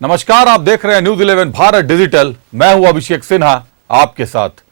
नमस्कार, आप देख रहे हैं न्यूज 11 भारत डिजिटल। मैं हूं अभिषेक सिन्हा आपके साथ।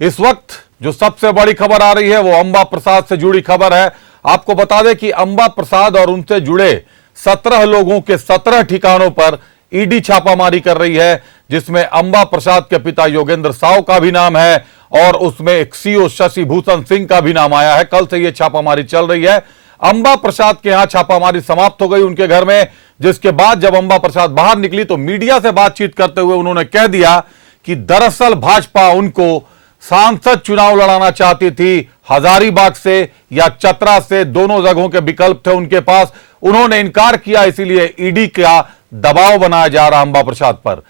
इस वक्त जो सबसे बड़ी खबर आ रही है वो अंबा प्रसाद से जुड़ी खबर है। आपको बता दें कि अंबा प्रसाद और उनसे जुड़े 17 लोगों के 17 ठिकानों पर ईडी छापामारी कर रही है, जिसमें अंबा प्रसाद के पिता योगेंद्र साव का भी नाम है और उसमें एक सीओ शशि भूषण सिंह का भी नाम आया है। कल से यह छापामारी चल रही है। अंबा प्रसाद के यहां छापामारी समाप्त हो गई उनके घर में, जिसके बाद जब अंबा प्रसाद बाहर निकली तो मीडिया से बातचीत करते हुए उन्होंने कह दिया कि दरअसल भाजपा उनको सांसद चुनाव लड़ाना चाहती थी, हजारीबाग से या चतरा से, दोनों जगहों के विकल्प थे उनके पास। उन्होंने इनकार किया, इसीलिए ईडी का दबाव बनाया जा रहा अंबा प्रसाद पर।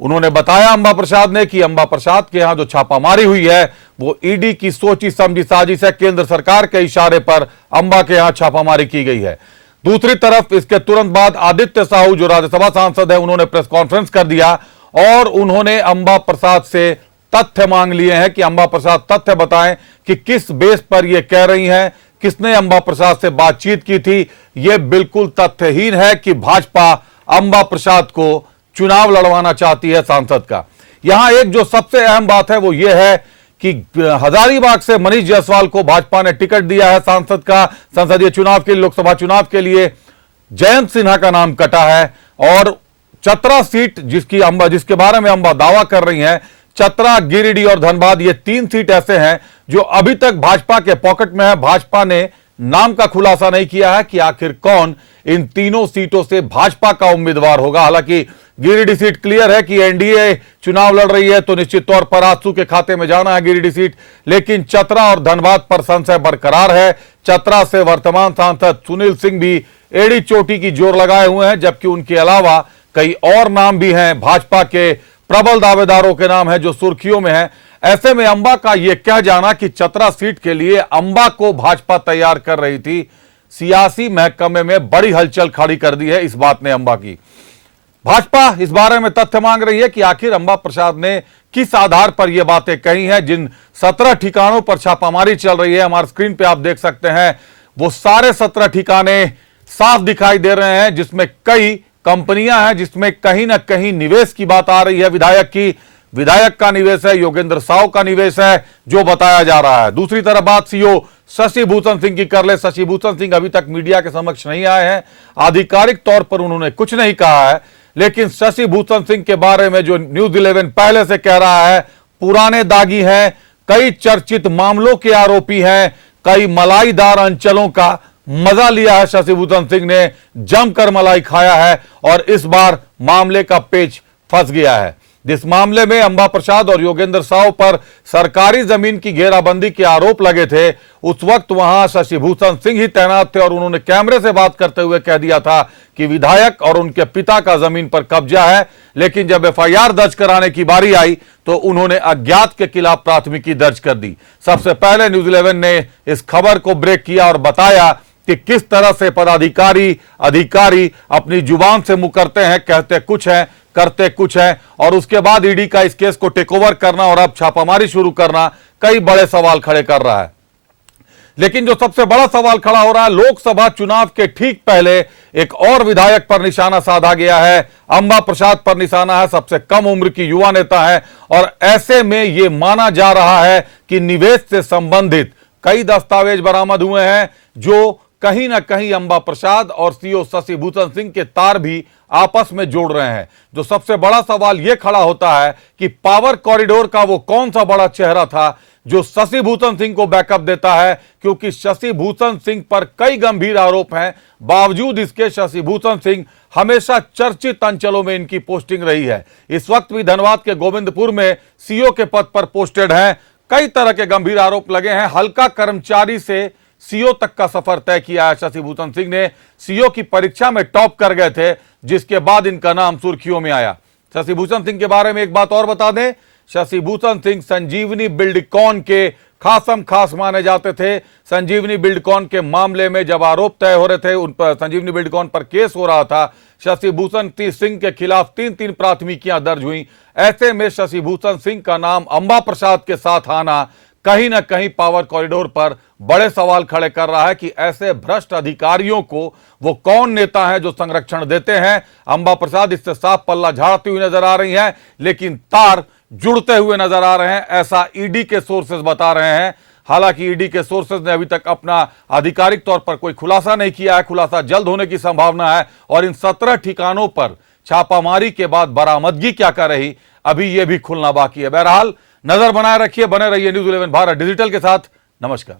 उन्होंने बताया अंबा प्रसाद ने कि अंबा प्रसाद के यहां जो छापामारी हुई है वो ईडी की सोची समझी साजिश है। केंद्र सरकार के इशारे पर अंबा के यहां छापामारी की गई है। दूसरी तरफ इसके तुरंत बाद आदित्य साहू जो राज्यसभा सांसद है, उन्होंने प्रेस कॉन्फ्रेंस कर दिया और उन्होंने अंबा प्रसाद से तथ्य मांग लिए हैं कि अंबा प्रसाद तथ्य बताएं कि किस बेस पर यह कह रही हैं, किसने अंबा प्रसाद से बातचीत की थी। यह बिल्कुल तथ्यहीन है कि भाजपा अंबा प्रसाद को चुनाव लड़वाना चाहती है सांसद का। यहां एक जो सबसे अहम बात है वो यह है कि हजारीबाग से मनीष जायसवाल को भाजपा ने टिकट दिया है सांसद का। संसदीय चुनाव के लिए, लोकसभा चुनाव के लिए जयंत सिन्हा का नाम कटा है। और चतरा सीट जिसके बारे में अंबा दावा कर रही हैं, चतरा, गिरिडीह और धनबाद, ये 3 सीट ऐसे हैं जो अभी तक भाजपा के पॉकेट में है। भाजपा ने नाम का खुलासा नहीं किया है कि आखिर कौन इन तीनों सीटों से भाजपा का उम्मीदवार होगा। हालांकि गिरिडीह सीट क्लियर है कि एनडीए चुनाव लड़ रही है तो निश्चित तौर पर आजसू के खाते में जाना है गिरिडीह सीट। लेकिन चतरा और धनबाद पर संशय बरकरार है। चतरा से वर्तमान सांसद सुनील सिंह भी एड़ी चोटी की जोर लगाए हुए हैं, जबकि उनके अलावा कई और नाम भी हैं। भाजपा के प्रबल दावेदारों के नाम है जो सुर्खियों में है। ऐसे में अंबा का यह कह जाना कि चतरा सीट के लिए अंबा को भाजपा तैयार कर रही थी, सियासी महकमे में बड़ी हलचल खड़ी कर दी है इस बात ने अंबा की। भाजपा इस बारे में तथ्य मांग रही है कि आखिर अंबा प्रसाद ने किस आधार पर यह बातें कही हैं। जिन 17 ठिकानों पर छापामारी चल रही है, हमारे स्क्रीन पे आप देख सकते हैं, वो सारे 17 ठिकाने साफ दिखाई दे रहे हैं, जिसमें कई कंपनियां हैं, जिसमें कहीं ना कहीं निवेश की बात आ रही है। विधायक का निवेश है, योगेंद्र साव का निवेश है जो बताया जा रहा है। दूसरी तरफ बात सीओ शशि भूषण सिंह की कर ले। शशि भूषण सिंह अभी तक मीडिया के समक्ष नहीं आए हैं, आधिकारिक तौर पर उन्होंने कुछ नहीं कहा है। लेकिन शशि भूषण सिंह के बारे में जो न्यूज 11 पहले से कह रहा है, पुराने दागी हैं, कई चर्चित मामलों के आरोपी हैं, कई मलाईदार अंचलों का मजा लिया है शशि भूषण सिंह ने, जमकर मलाई खाया है और इस बार मामले का पेच फंस गया है। जिस मामले में अंबा प्रसाद और योगेंद्र साव पर सरकारी जमीन की घेराबंदी के आरोप लगे थे, उस वक्त वहां शशि भूषण सिंह ही तैनात थे और उन्होंने कैमरे से बात करते हुए कह दिया था कि विधायक और उनके पिता का जमीन पर कब्जा है। लेकिन जब एफआईआर दर्ज कराने की बारी आई तो उन्होंने अज्ञात के खिलाफ प्राथमिकी दर्ज कर दी। सबसे पहले न्यूज 11 ने इस खबर को ब्रेक किया और बताया कि किस तरह से पदाधिकारी, अधिकारी अपनी जुबान से मुकरते हैं, कहते कुछ है, करते कुछ है। और उसके बाद ईडी का इस केस को टेक ओवर करना और अब छापामारी शुरू करना कई बड़े सवाल खड़े कर रहा है। लेकिन जो सबसे बड़ा सवाल खड़ा हो रहा है, लोकसभा चुनाव के ठीक पहले एक और विधायक पर निशाना साधा गया है। अंबा प्रसाद पर निशाना है, सबसे कम उम्र की युवा नेता है और ऐसे में यह माना जा रहा है कि निवेश से संबंधित कई दस्तावेज बरामद हुए हैं जो कहीं ना कहीं अंबा प्रसाद और सीओ शशि भूषण सिंह के तार भी आपस में जोड़ रहे हैं। जो सबसे बड़ा सवाल यह खड़ा होता है कि पावर कॉरिडोर का वो कौन सा बड़ा चेहरा था जो शशि भूषण सिंह को बैकअप देता है, क्योंकि शशि भूषण सिंह पर कई गंभीर आरोप हैं। बावजूद इसके शशि भूषण सिंह हमेशा चर्चित अंचलों में इनकी पोस्टिंग रही है। इस वक्त भी धनबाद के गोविंदपुर में सीओ के पद पर पोस्टेड हैं। कई तरह के गंभीर आरोप लगे हैं। हल्का कर्मचारी से सीओ तक का सफर तय किया है शशि भूषण सिंह ने। सीओ की परीक्षा में टॉप कर गए थे, जिसके बाद इनका नाम सुर्खियों में आया। शशि भूषण सिंह के बारे में एक बात और बता दें, शशि भूषण सिंह संजीवनी बिल्डकॉन के खासम खास माने जाते थे। संजीवनी बिल्डकॉन के मामले में जब आरोप तय हो रहे थे, उन पर संजीवनी बिल्डकॉन पर केस हो रहा था, शशि भूषण सिंह के खिलाफ 3 प्राथमिकियां दर्ज हुई। ऐसे में शशि भूषण सिंह का नाम अंबा प्रसाद के साथ आना कहीं ना कहीं पावर कॉरिडोर पर बड़े सवाल खड़े कर रहा है कि ऐसे भ्रष्ट अधिकारियों को वो कौन नेता है जो संरक्षण देते हैं। अंबा प्रसाद इससे साफ पल्ला झाड़ती हुई नजर आ रही हैं, लेकिन तार जुड़ते हुए नजर आ रहे हैं, ऐसा ईडी के सोर्सेज बता रहे हैं। हालांकि ईडी के सोर्सेज ने अभी तक अपना आधिकारिक तौर पर कोई खुलासा नहीं किया है। खुलासा जल्द होने की संभावना है और इन 17 ठिकानों पर छापामारी के बाद बरामदगी क्या कर रही, अभी यह भी खुलना बाकी है। बहरहाल नजर बनाए रखिए, बने रहिए न्यूज़ 11 भारत डिजिटल के साथ। नमस्कार।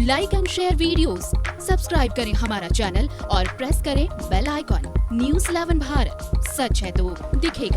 Like and share videos, subscribe करें हमारा चैनल और प्रेस करें बेल आइकॉन। न्यूज़ 11 भारत, सच है तो दिखेगा।